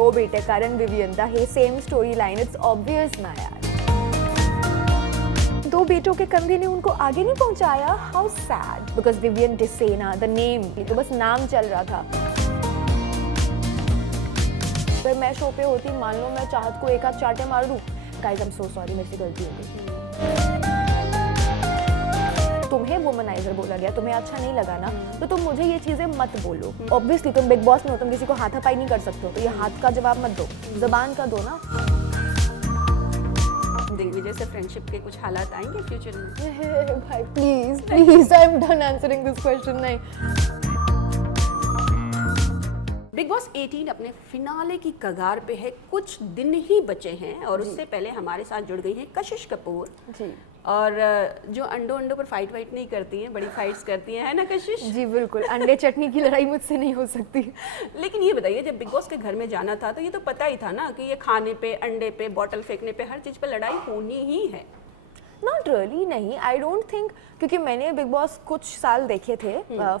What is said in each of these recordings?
दो बेटे Karan Vivian the hey same story line, it's obvious ना यार। दो बेटों के कंधे ने उनको आगे नहीं पहुंचाया, how sad, because Vivian Dsena the name, तो बस नाम चल रहा था। फिर मैं शो पे होती, मान लो मैं चाहत को एक आध चाटे मार दूं, guys I am so sorry, मेरे से गलती हो गई। तुम्हें वुमनाइजर बोला गया, तुम्हें अच्छा नहीं लगा ना, तो तुम मुझे ये चीजें मत बोलो। ऑब्वियसली तुम बिग बॉस में हो, तुम किसी को हाथापाई नहीं कर सकते हो, तो ये हाथ का जवाब मत दो, जबान का दो ना। दिग्विजय से फ्रेंडशिप के कुछ हालात आएंगे फ्यूचर में? भाई please please, I am done answering this question. नहीं, बिग बॉस 18 अपने फिनाले की कगार पे है, कुछ दिन ही बचे हैं और उससे पहले हमारे साथ जुड़ गई हैं कशिश कपूर जी। और जो अंडों पर फाइट वाइट नहीं करती हैं, बड़ी फाइट्स करती हैं, है ना कशिश? जी बिल्कुल, अंडे चटनी की लड़ाई मुझसे नहीं हो सकती। लेकिन ये बताइए, जब बिग बॉस के घर में जाना था तो ये तो पता ही था ना कि ये खाने पे, अंडे पे, बॉटल फेंकने पे, हर चीज पे लड़ाई होनी ही है। नॉट रियली, नहीं, आई डोंट थिंक, क्योंकि मैंने बिग बॉस कुछ साल देखे थे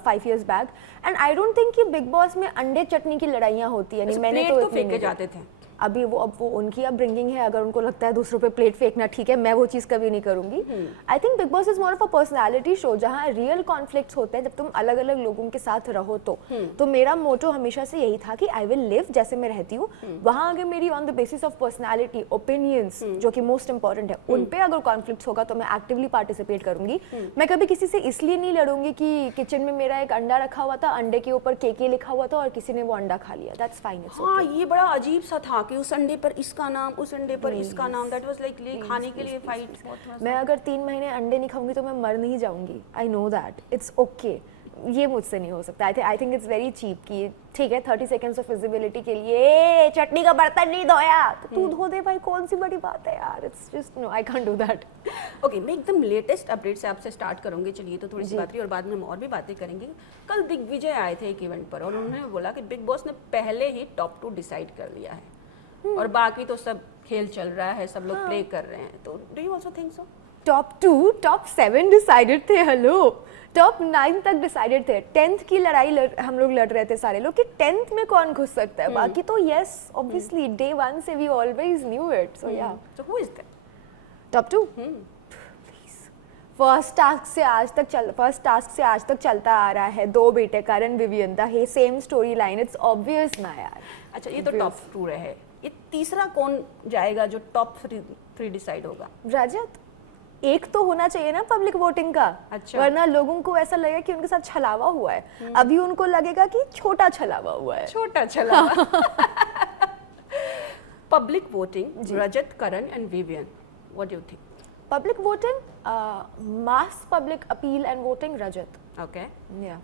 5 years back, and I don't think कि बिग बॉस में अंडे चटनी की लड़ाइयाँ होती है। मैंने तो फेंके जाते थे। अभी अब वो उनकी अपब्रिंगिंग है, अगर उनको लगता है दूसरों पे प्लेट फेंकना ठीक है, मैं वो चीज़ कभी नहीं करूंगी। I think big boss is more of a personality show, जहाँ रियल कॉन्फ्लिक्ट्स होते हैं जब तुम अलग अलग लोगों के साथ रहो तो मेरा मोटो हमेशा से यही था कि आई विल लिव जैसे मैं रहती हूँ, वहाँ अगर मेरी on the basis of personality, opinions जो कि मोस्ट इंपॉर्टेंट है, उन पे अगर कॉन्फ्लिक्ट्स होगा तो मैं एक्टिवली पार्टिसिपेट करूंगी। मैं कभी किसी से इसलिए नहीं लड़ूंगी कि किचन में मेरा एक अंडा रखा हुआ था, अंडे के ऊपर केके लिखा हुआ था और किसी ने वो अंडा खा लिया, दैट्स फाइन। हाँ, ये बड़ा अजीब सा था कि उस अंडे पर इसका नाम, उस अंडे पर इसका नाम, दैट वाज लाइक खाने के लिए फाइट। मैं अगर 3 महीने अंडे नहीं खाऊंगी तो मैं मर नहीं जाऊंगी, I know that, it's okay, ये मुझसे नहीं हो सकता। I think it's very cheap कि ठीक है 30 seconds ऑफ विजिबिलिटी के लिए चटनी का बर्तन नहीं धोया तो तू धो दे भाई, कौन सी बड़ी बात है यार, it's just no, I can't do that. Okay, मैं एकदम लेटेस्ट अपडेट से आपसे स्टार्ट करूंगी। चलिए, तो थोड़ी सी बात रही और बाद में हम और भी बातें करेंगे। कल दिग्विजय आए थे एक इवेंट पर और उन्होंने बोला कि बिग बॉस ने पहले ही टॉप 2 डिसाइड कर लिया है और बाकी तो सब खेल चल रहा है, सब लोग प्ले कर रहे हैं, तो do you also think so? Top 2, top 7 decided थे, हेलो, टॉप 9 तक डिसाइडेड थे। 10th की लड़ाई हम लोग लड़ रहे थे सारे लोग कि 10th में कौन घुस सकता है, बाकी तो यस ऑब्वियसली डे 1 से we always knew it, so yeah. So who is that top 2? First task से आज तक चलता आ रहा है, दो बेटे Karan Vivian the hey same story line, it's obvious ना यार। अच्छा, ये तो टॉप 2 रहे, ये तीसरा कौन जाएगा जो टॉप 3 डिसाइड होगा? रजत, एक तो होना चाहिए ना पब्लिक वोटिंग का। अच्छा। वरना लोगों को ऐसा लगेगा कि उनके साथ छलावा हुआ है, अभी उनको लगेगा कि छोटा छलावा हुआ है। छोटा छलावा। Public voting, Rajat, Karan and Vivian, what do you think? Public voting, mass public appeal and voting, Rajat. Okay, या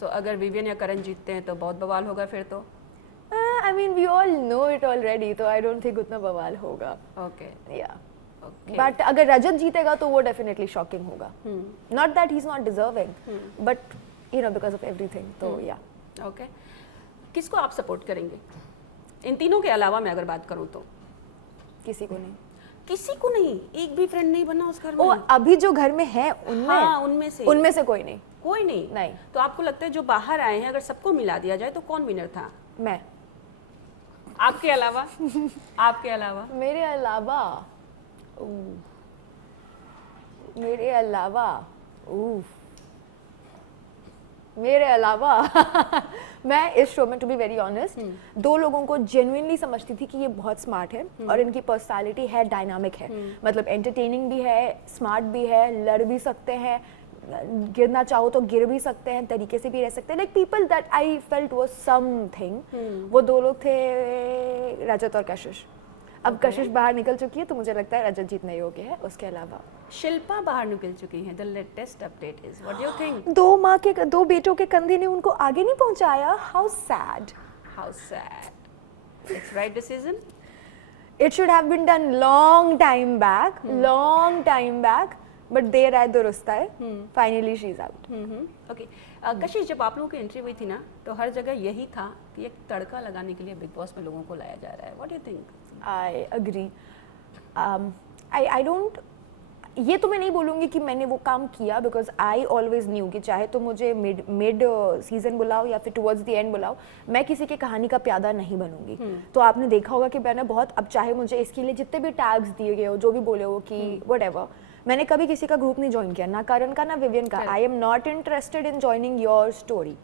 सो अगर विवियन या करण जीतते हैं तो बहुत बवाल होगा फिर तो। I mean we all know it already, तो आई डोंट थिंक उतना बवाल होगा। ओके, या बट अगर रजत जीतेगा तो वो डेफिनेटली शॉकिंग होगा, not that he is not deserving, but you know because of everything, तो या। ओके, किसको आप सपोर्ट करेंगे इन तीनों के अलावा? मैं अगर बात करूं तो किसी को नहीं। किसी को नहीं? एक भी फ्रेंड नहीं बना उस घर में? ओ, अभी जो घर में है उनमें? हाँ, उनमें से कोई नहीं। कोई नहीं? नहीं। तो आपको लगता है जो बाहर आए हैं अगर सबको मिला दिया जाए तो कौन विनर था? मैं। आपके अलावा? आपके अलावा? मेरे अलावा मैं इस शो में, टू बी वेरी ऑनेस्ट, 2 लोगों को जेन्युइनली समझती थी कि ये बहुत स्मार्ट है और इनकी पर्सनालिटी है, डायनामिक है, मतलब एंटरटेनिंग भी है, स्मार्ट भी है, लड़ भी सकते हैं, गिरना चाहो तो गिर भी सकते हैं, तरीके से भी रह सकते हैं, like people that I felt was something. वो 2 लोग थे, रजत और कशिश। अब कशिश बाहर निकल चुकी है तो मुझे लगता है रजत जीतने योग्य है। उसके अलावा शिल्पा बाहर निकल चुकी है। The latest update is, what do you think? 2 बेटों के कंधे ने उनको आगे नहीं पहुंचाया, how sad. How sad. It's right decision. It should have been done long time back, but देर आए दुरुस्त आए, finally she's out. ओके, कशिश, जब आप लोगों की एंट्री हुई थी ना तो हर जगह यही था कि एक तड़का लगाने के लिए बिग बॉस में लोगों को लाया जा रहा है, what do you think? I agree. I don't, ये तो मैं नहीं बोलूँगी कि मैंने वो काम किया, बिकॉज आई ऑलवेज न्यू कि चाहे तो मुझे मिड सीजन बुलाओ या फिर टुवर्ड्स द एंड बुलाओ, मैं किसी की कहानी का प्यादा नहीं बनूंगी। तो आपने देखा होगा कि मैंने बहुत, अब चाहे मुझे इसके लिए जितने भी टैग्स दिए गए हो, जो भी बोले हो कि व्हाटएवर, मैंने कभी किसी का ग्रुप नहीं ज्वाइन किया, ना करण का ना विवियन का। I am not interested in joining your story.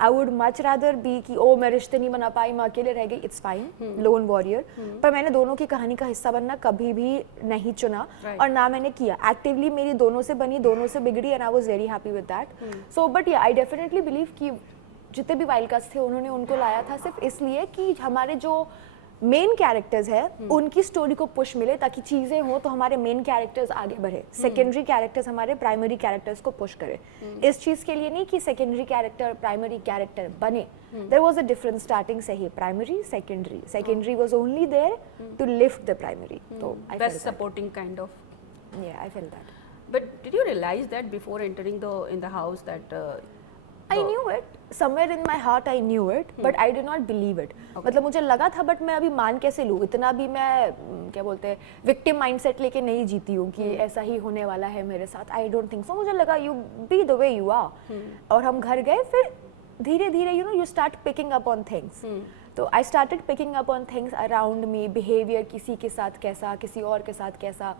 I would much rather be कि ओ मैं रिश्ते नहीं बना पाई, मैं अकेले रह गई, इट्स फाइन, लोन वॉरियर। पर मैंने दोनों की कहानी का हिस्सा बनना कभी भी नहीं चुना, और ना मैंने किया। एक्टिवली मेरी दोनों से बनी, दोनों से बिगड़ी, and I was very happy with that. So but या आई डेफिनेटली बिलीव कि जितने भी वाइल्ड कास्ट थे उन्होंने उनको लाया था सिर्फ इसलिए कि हमारे जो मेन कैरेक्टर्स है उनकी स्टोरी को पुश मिले, ताकि चीजें हो तो हमारे मेन कैरेक्टर्स आगे बढ़े, सेकेंडरी कैरेक्टर्स हमारे प्राइमरी कैरेक्टर्स को पुश करे। इस चीज के लिए नहीं कि सेकेंडरी कैरेक्टर प्राइमरी कैरेक्टर बने। There was a difference starting से ही, primary secondary was only there to lift the primary. तो I best supporting kind of, I feel that. But did you realize that before entering the house that I knew it. Somewhere in my heart I knew it, but I did not believe it. मतलब मुझे लगा था, but मैं अभी मान कैसे लूँ, इतना भी मैं क्या बोलते हैं विक्टिम माइंडसेट लेके नहीं जीती हूँ कि ऐसा ही होने वाला है मेरे साथ। I don't think so. मुझे लगा you be the way you are. और हम घर गए, फिर धीरे धीरे you know you start picking up on things. तो I started picking up on things around me, behaviour किसी के साथ कैसा, किसी और के साथ कैसा,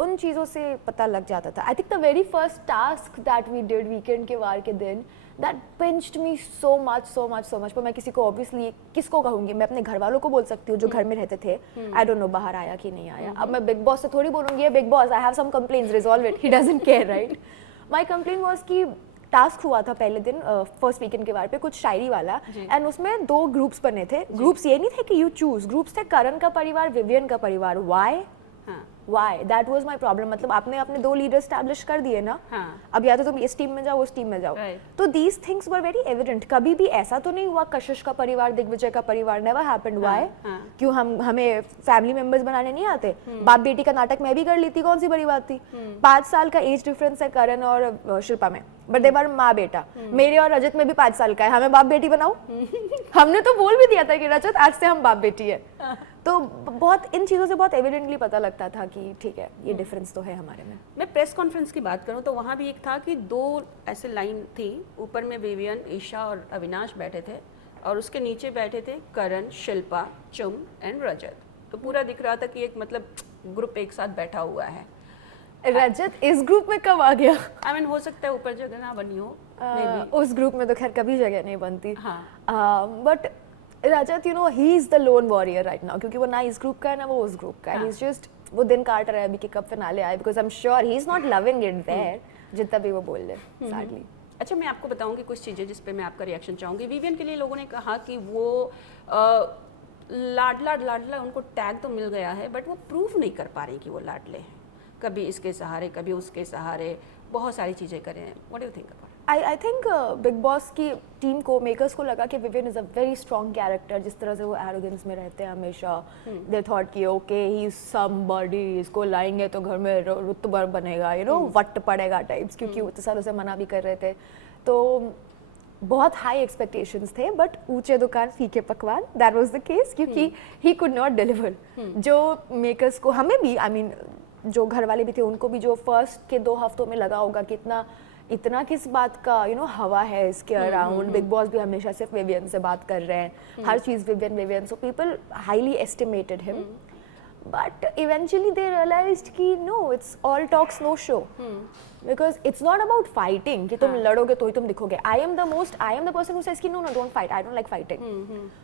उन चीज़ों से पता लग जाता था। I think the very first task that we did weekend के वार के दिन, that pinched me so much. पर मैं किसी को ऑब्वियसली किसको कहूँगी, मैं अपने घर वालों को बोल सकती हूँ जो घर में रहते थे। आई डोंट नो बाहर आया कि नहीं आया। अब मैं बिग बॉस से थोड़ी बोलूँगी Bigg Boss I have some complaints, resolve it, he doesn't care, right. My complaint was कि टास्क हुआ था पहले दिन फर्स्ट वीकेंड के बारे पे, कुछ शायरी वाला, एंड उसमें 2 ग्रुप्स बने थे। ग्रुप्स ये नहीं थे कि यू चूज, ग्रुप्स थे करण का परिवार, विवियन का परिवार। Why? That was my problem. मतलब आपने अपने 2 लीडर स्टैब्लिश कर दिए ना, अब या तो तुम इस टीम में जाओ उस टीम में जाओ। तो these things were very evident. कभी भी ऐसा तो नहीं हुआ कशिश का परिवार दिग्विजय का परिवार, never happened. Why? क्यों हमें फैमिली मेंबर्स बनाने नहीं आते? बाप बेटी का नाटक मैं भी कर ली थी, कौन सी बड़ी बात थी। 5 साल का एज डिफरेंस है करण और शिल्पा में, बट दे वर माँ बेटा। मेरे और रजत में भी 5 साल का है, हमें बाप बेटी बनाओ। हमने तो बोल भी दिया था कि रजत आज से हम बाप बेटी है। तो बहुत इन चीज़ों से बहुत एविडेंटली पता लगता था कि ठीक है ये डिफरेंस तो है हमारे में। मैं प्रेस कॉन्फ्रेंस की बात करूं तो वहाँ भी एक था कि 2 ऐसे लाइन थी, ऊपर में विवियन, ईशा और अविनाश बैठे थे, और उसके नीचे बैठे थे करण, शिल्पा, चुम एंड रजत। तो पूरा दिख रहा था कि एक मतलब ग्रुप एक साथ बैठा हुआ है। रजत इस ग्रुप में कब आ गया? आई मीन हो सकता है ऊपर जगह ना बनी हो, उस ग्रुप में तो खैर कभी जगह नहीं बनती। But Rajat you know he is the loan warrior right now, क्योंकि वो ना इस ग्रुप का है ना वो उस ग्रुप का है। ही इज जस्ट, वो दिन काट रहा है अभी कि कब फिनाले आए, because I am sure he is not loving it there, जितना भी वो बोल रहे सैडली। अच्छा, मैं आपको बताऊंगी कुछ चीज़ें जिस पे मैं आपका रिएक्शन चाहूँगी। विवियन के लिए लोगों ने कहा कि वो लाडला उनको टैग तो मिल गया है, बट वो प्रूफ नहीं कर पा रही कि वो लाडले हैं। कभी इसके सहारे कभी उसके सहारे बहुत सारी चीज़ें करें। What do you think about? I think big boss की टीम को, मेकर्स को लगा कि Vivian is a very strong character, जिस तरह से वो एरोगेंस में रहते हैं हमेशा। दे थॉट कि ओके ही इज समबॉडी, इसको लाएंगे तो घर में रुतबर बनेगा, यू नो वट पड़ेगा टाइप्स, क्योंकि वो तो सालों से मना भी कर रहे थे। तो बहुत हाई एक्सपेक्टेशंस थे, बट ऊंचे दुकान फीके पकवान, दैट वाज द केस, क्योंकि ही कुड नॉट डिलीवर। जो मेकर्स को, हमें भी, आई मीन जो घर वाले भी थे उनको भी, जो फर्स्ट के 2 हफ्तों में लगा होगा कि इतना किस बात का यू नो हवा है इसके अराउंड। बिग बॉस भी हमेशा सिर्फ विवियन से बात कर रहे हैं, हर चीज़ Vivian, so people highly estimated him, but eventually they realized कि no, it's all talks no show, because it's not about fighting कि तुम लड़ोगे तो ही तुम दिखोगे। I am the person who says कि no don't fight, I don't like fighting,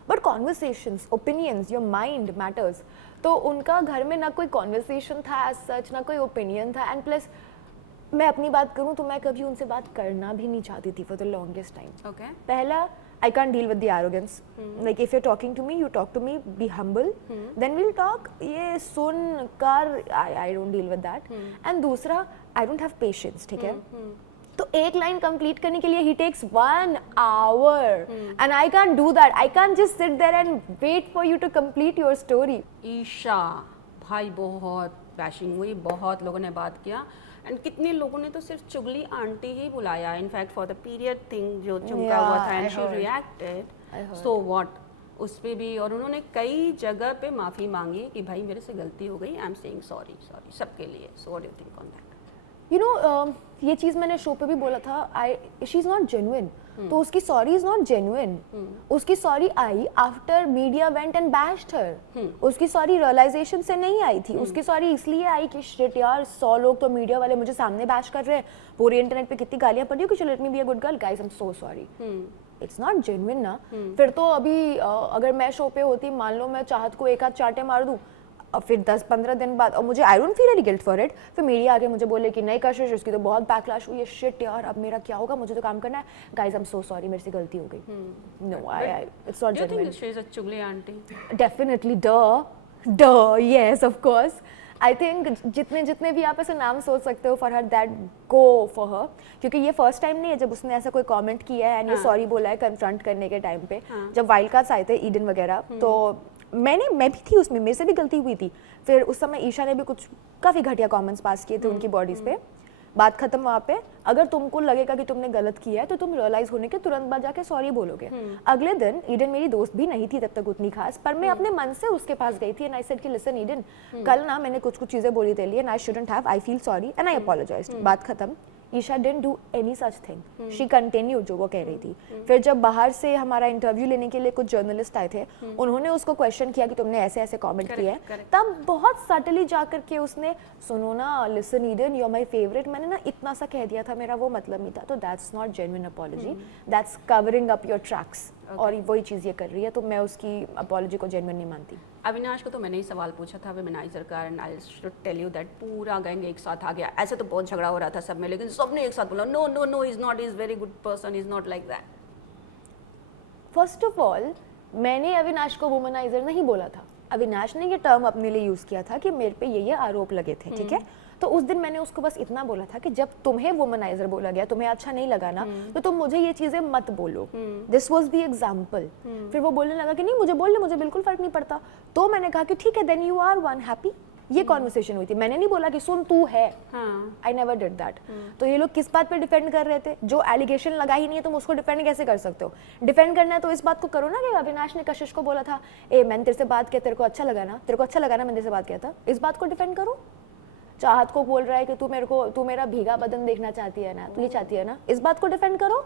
but conversations, opinions, your mind matters. तो उनका घर में ना कोई कॉन्वर्सेशन था एज सच, ना कोई ओपिनियन था, एंड प्लस मैं अपनी बात करूं तो मैं कभी उनसे बात करना भी नहीं चाहती थी for the longest time. Okay. पहला, I can't deal with the arrogance. Like if you're talking to me, you talk to me, be humble. Then we'll talk. ये सुन कर, I don't deal with that. And दूसरा, I don't have patience, ठीक है? तो एक line complete करने के लिए he takes 1 hour, and I can't do that. I can't just sit there and wait for you to complete your story. Isha भाई बहुत बैशिंग हुई, बहुत लोगों ने बात किया, एंड कितने लोगों ने तो सिर्फ चुगली आंटी ही बुलाया, in fact for the period thing जो चमका हुआ था, and she reacted so what उस पे भी, और उन्होंने कई जगह पे माफ़ी मांगी कि भाई मेरे से गलती हो गई, आई एम सेइंग सॉरी सबके लिए। So what do you think on that? You know ये चीज़ मैंने शो पे भी बोला था, शी इज़ नॉट जेन्युइन, तो उसकी सॉरी इज नॉट जेन्युइन। उसकी sorry I after media went and bashed her. उसकी सॉरी रियलाइजेशन से नहीं आई थी, उसकी सॉरी इसलिए आई कि शिट यार 100 लोग तो मीडिया वाले मुझे सामने बैश कर रहे हैं, पूरे इंटरनेट पे कितनी गालियां पड़ रही हो कि let me be a good girl, guys I am so sorry. It's not genuine ना। फिर तो अभी अगर मैं शो पे होती, मान लो मैं चाहत को एक आध चाटे मार दूं और फिर 10-15 दिन बाद, और मुझे I don't feel any guilt for it, फिर मीडिया आके मुझे बोले कि नहीं कशिश उसकी तो बहुत बैकलैश हुई है, शिट यार अब मेरा क्या होगा, मुझे तो काम करना है, guys I am so sorry मेरे से गलती हो गई। No I it's not genuine. Do you think she is a chugli aunty? Definitely, duh, yes of course. I think जितने भी आप ऐसे नाम सोच सकते हो for her, that go for her, क्योंकि ये फर्स्ट टाइम नहीं है जब उसने ऐसा कोई कमेंट किया है एंड ये सॉरी बोला है कन्फ्रंट करने के टाइम पे। जब वाइल्ड कार्ड्स आए थे ईडन वगैरह, तो मैं भी थी उसमें, मेरे से भी गलती हुई थी। फिर उस समय ईशा ने भी कुछ काफ़ी घटिया कमेंट्स पास किए थे उनकी बॉडीज़ पे। बात खत्म वहाँ पे। अगर तुमको लगेगा कि तुमने गलत किया है तो तुम रियलाइज होने के तुरंत बाद जाके सॉरी बोलोगे। अगले दिन ईडन मेरी दोस्त भी नहीं थी तब तक उतनी खास, पर मैं अपने मन से उसके पास गई थी एंड आई सेड कि लिसन ईडन, कल ना मैंने कुछ चीजें बोली तेरे लिए and I shouldn't have, I feel sorry and I apologised. बात खत्म। Esha didn't do any such thing, she continued जो वो कह रही थी। फिर जब बाहर से हमारा इंटरव्यू लेने के लिए कुछ जर्नलिस्ट आए थे, उन्होंने उसको क्वेश्चन किया कि तुमने ऐसे ऐसे कमेंट किए हैं, तब बहुत सटली जा करके उसने, सुनो ना listen Eden you are my favourite, मैंने ना इतना सा कह दिया था, मेरा वो मतलब नहीं था। तो that's not genuine apology, that's covering up your tracks. और वही चीज़ ये कर रही है, तो मैं उसकी अपॉलॉजी को जेन्युइन नहीं मानती। अविनाश को तो मैंने ही सवाल पूछा था विमेनाइजर का, and I should tell you that पूरा गैंग एक साथ आ गया। ऐसे तो बहुत झगड़ा हो रहा था सब में, लेकिन सबने एक साथ बोला no no no, is not, is very good person, is not like that. First of all मैंने अविनाश को वुमनाइजर नहीं बोला था, अविनाश ने ये टर्म अपने लिए यूज किया था कि मेरे पे ये आरोप लगे थे, ठीक है। तो उस दिन मैंने उसको बस इतना बोला था कि जब तुम्हें वुमनाइजर बोला गया, तुम्हें अच्छा नहीं लगा ना, तो तुम मुझे ये चीजें मत बोलो। This was the example. फिर वो बोलने लगा कि नहीं मुझे बोल ले, मुझे बिल्कुल फर्क नहीं पड़ता। तो मैंने कहा कि ठीक है then you are one happy. ये कॉन्वर्सेशन हुई थी, मैंने नहीं बोला कि सुन तू है, आई नेवर डिड दैट। तो ये लोग किस बात पे डिफेंड कर रहे थे? जो एलिगेशन लगा ही नहीं है तुम उसको डिफेंड कैसे कर सकते हो? डिफेंड करना है तो इस बात को करो ना कि अविनाश ने कशिश को बोला था, ए मैंने तेरे से बात किया, तेरे को अच्छा लगा ना, तेरे को अच्छा लगा ना मैंने तेरे से बात किया था, इस बात को डिफेंड करो। चाहत को बोल रहा है कि तू मेरा भीगा बदन देखना चाहती है ना, तू ये चाहती है ना, इस बात को डिफेंड करो।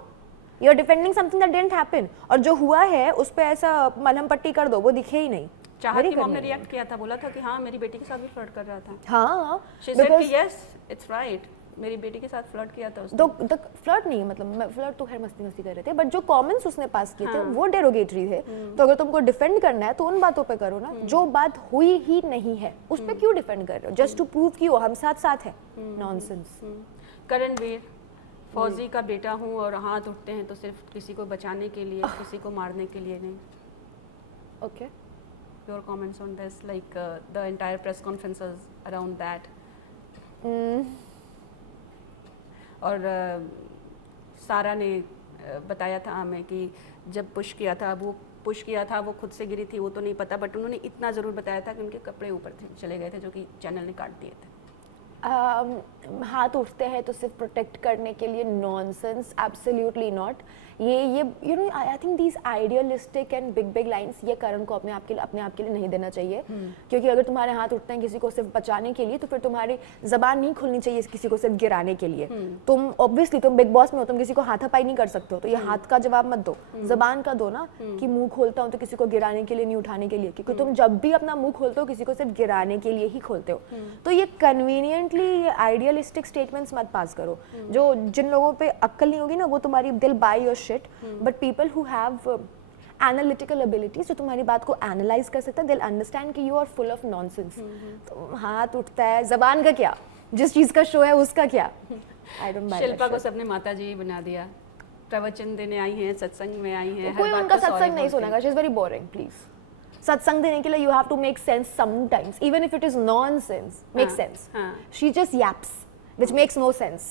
You are defending something that didn't happen, और जो हुआ है उस पे ऐसा मलहम पट्टी कर दो, वो दिखे ही नहीं। चाहत की मॉम ने रिएक्ट किया था, बोला था कि हाँ मेरी बेटी के साथ भी फ्लर्ट कर रहा था। हाँ, शी सेड कि यस इट्स राइट, मेरी बेटी के साथ फ्लर्ट किया था उसने। तो फ्लर्ट नहीं, मतलब फ्लर्ट तो खैर मस्ती कर रहे थे, बट जो कमेंट्स उसने पास किए थे वो डेरोगेटरी थे। तो अगर तुमको डिफेंड करना है तो उन बातों पे करो ना, जो बात हुई ही नहीं है उस पे क्यों डिफेंड कर रहे हो? जस्ट टू प्रूव कि वो हम साथ साथ है। नॉनसेंस। करणवीर, फौजी का बेटा हूँ और हाथ उठते हैं तो सिर्फ किसी को बचाने के लिए, किसी को मारने के लिए नहीं। Okay, your comments on this, like the entire press conferences around that. और सारा ने बताया था हमें कि जब पुश किया था, वो खुद से गिरी थी वो तो नहीं पता, बट उन्होंने इतना ज़रूर बताया था कि उनके कपड़े ऊपर चले गए थे, जो कि चैनल ने काट दिए थे। हाथ उठते हैं तो सिर्फ प्रोटेक्ट करने के लिए? Nonsense, absolutely not. ये you know I think these idealistic and big lines ये करण को अपने आप के लिए नहीं देना चाहिए। क्योंकि अगर तुम्हारे हाथ उठते हैं किसी को सिर्फ बचाने के लिए, तो फिर तुम्हारी जबान नहीं खुलनी चाहिए किसी को सिर्फ गिराने के लिए। तुम ऑब्वियसली तुम बिग बॉस में हो, तुम किसी को हाथापाई नहीं कर सकते हो, तो ये हाथ का जवाब मत दो, जबान का दो ना, कि मुंह खोलता हूँ तो किसी को गिराने के लिए नहीं, उठाने के लिए। क्योंकि तुम जब भी अपना मुंह खोलते हो किसी को सिर्फ गिराने के लिए ही खोलते हो। तो ये कन्वीनियंटली ये आइडियलिस्टिक स्टेटमेंट्स मत पास करो। जो जिन लोगों पे अक्ल नहीं होगी ना, वो तुम्हारी दिल by your shit, but people who have analytical abilities, जो तुम्हारी बात को एनालाइज कर सकते हैं, दिल अंडरस्टैंड कि you are full of nonsense. तो हाथ उठता है, जबान का क्या, जिस चीज का शो है उसका क्या? I don't buy. शिल्पा को सबने माता जी बना दिया, प्रवचन देने आई हैं, सत्संग में आई हैं, कोई उनका सत्संग नहीं सुनेगा। She is very boring. Please, सत्संग देने के लिए you have to make sense sometimes, even if it is nonsense, make sense. She just yaps which makes no sense।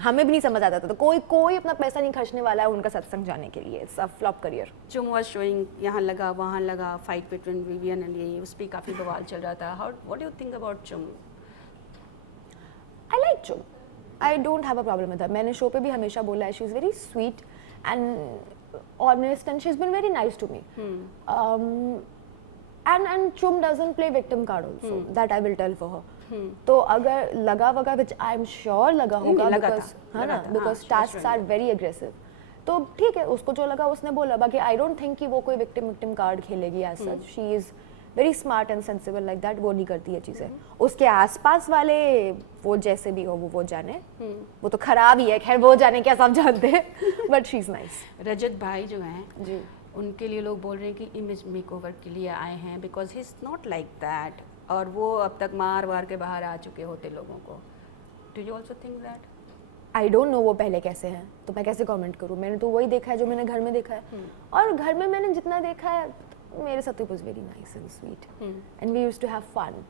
हमें भी नहीं समझ आता था। तो कोई अपना पैसा नहीं खर्चने वाला है उनका सत्संग जाने के लिए। It's a flop career. चुम वाज शोइंग, यहाँ लगा वहाँ लगा, फाइट बिटवीन विवियन एंड ये, उस पर काफ़ी बवाल चल रहा था। How what do you think about Chum? I like Chum, I don't have a problem with her. मैंने शो पे भी हमेशा बोला है, she is very sweet and honest and she is been very nice to me. And Chum doesn't play victim card also, that I will tell for her. तो अगर लगा वगा विच आई am sure लगा होगा लगा बिकॉज था, है लगा ना था, बिकॉज हाँ, स्टैट्स आर वेरी एग्रेसिव, तो ठीक है उसको जो लगा उसने बोला, बाकी आई डोंट थिंक कि वो कोई विक्टिम कार्ड खेलेगी as such, she is very smart and sensible like that, वो नहीं करती है चीज़ें। उसके आसपास वाले वो जैसे भी हो वो जाने, वो तो खराब ही है, खैर वो जाने क्या सब जानते हैं, बट शी इज नाइस। रजत भाई जो हैं जी उनके लिए लोग बोल रहे हैं कि इमेज मेकओवर के लिए आए हैं because he is not like that, और वो अब तक मार के बाहर आ चुके होते लोगों को। Do you also think that? I don't no वो पहले कैसे हैं, तो मैं कैसे कमेंट करूँ, मैंने तो वही देखा है जो मैंने घर में देखा है, और घर में मैंने जितना देखा है मेरे साथ was very nice and sweet and we used to have fun.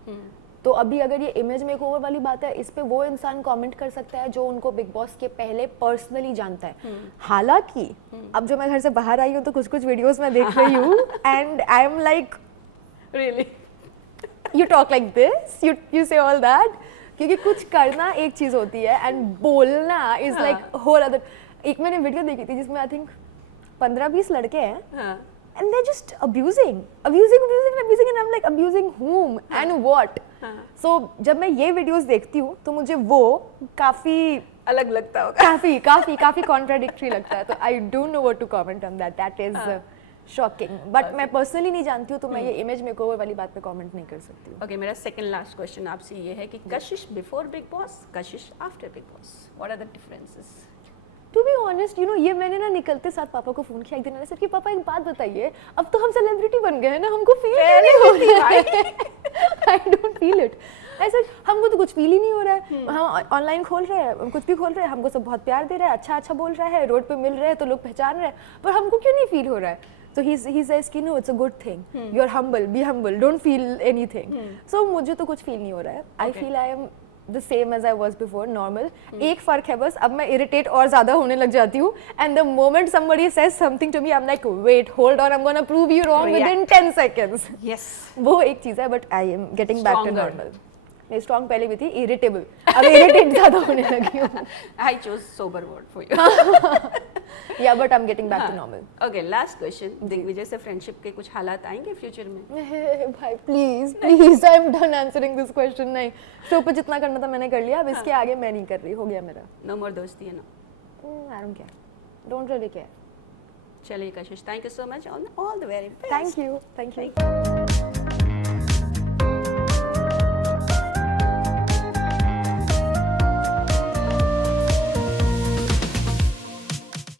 तो अभी अगर ये इमेज मेकओवर वाली बात है, इस पे वो इंसान कमेंट कर सकता है जो उनको बिग बॉस के पहले पर्सनली जानता है। हालांकि अब जो मैं घर से बाहर आई हूँ तो कुछ कुछ वीडियोस मैं देख रही हूँ and I am like really you talk like this, you से ऑल दैट, क्योंकि कुछ करना एक चीज होती है एंड बोलना इज लाइक होल अदर। एक मैंने वीडियो देखी थी जिसमें आई थिंक 15-20 लड़के हैं and they're just abusing and I'm like abusing whom and what? So जब मैं ये वीडियोस देखती हूँ तो मुझे वो काफी अलग लगता होगा, काफी कॉन्ट्राडिक्टरी लगता है, तो I don't know what to comment on that, that is shocking, but मैं पर्सनली नहीं जानती हूँ तो मैं ये इमेज मेकओवर वाली बात पे कमेंट नहीं कर सकती हूँ। ओके, मेरा सेकंड लास्ट क्वेश्चन आपसे ये है कि Kashish before Bigg Boss, Kashish after Bigg Boss, what are the differences? To be honest ये मैंने ना निकलते साथ पापा को फोन किया एक दिन, मैंने सर कि पापा एक बात बताइए, अब तो हम सेलिब्रिटी बन गए हैं ना, हमको फील नहीं हो रहा है, आई डोंट फील इट, ऐसे हमको तो कुछ फील ही नहीं हो रहा है, हम ऑनलाइन खोल रहे हैं, कुछ भी खोल रहे हैं, हमको सब बहुत प्यार दे रहा है, अच्छा बोल रहा है, रोड पे मिल रहे हैं तो लोग पहचान रहे हैं, पर हमको क्यों नहीं फील हो रहा है? So he says कि no, it's a good thing. You're humble, be humble, don't feel anything. So मुझे तो कुछ feel नहीं हो रहा है. I feel I am the same as I was before, normal. एक फर्क है बस, अब मैं irritate और ज़्यादा होने लग जाती हूँ. And the moment somebody says something to me, I'm like, wait, hold on, I'm gonna prove you wrong within 10 seconds. Yes. वो एक चीज़ है, but I am getting back to Stronger. normal. मैं स्ट्रॉन्ग पहले भी थी, इरिटेबल, अब irritate ज़्यादा होने लगी हूँ. I chose sober word for you. Yeah, but I'm getting back to normal. Okay, last question, Digvijay से फ्रेंडशिप के कुछ हालात आएंगे फ्यूचर में? भाई please I am done answering this question. नहीं, शो पे जितना करना था मैंने कर लिया, अब इसके आगे मैं नहीं कर रही, हो गया मेरा. नो मोर दोस्ती है ना? I don't care, don't really care. चलिए कशिश, thank you so much, all the very best. Thank you.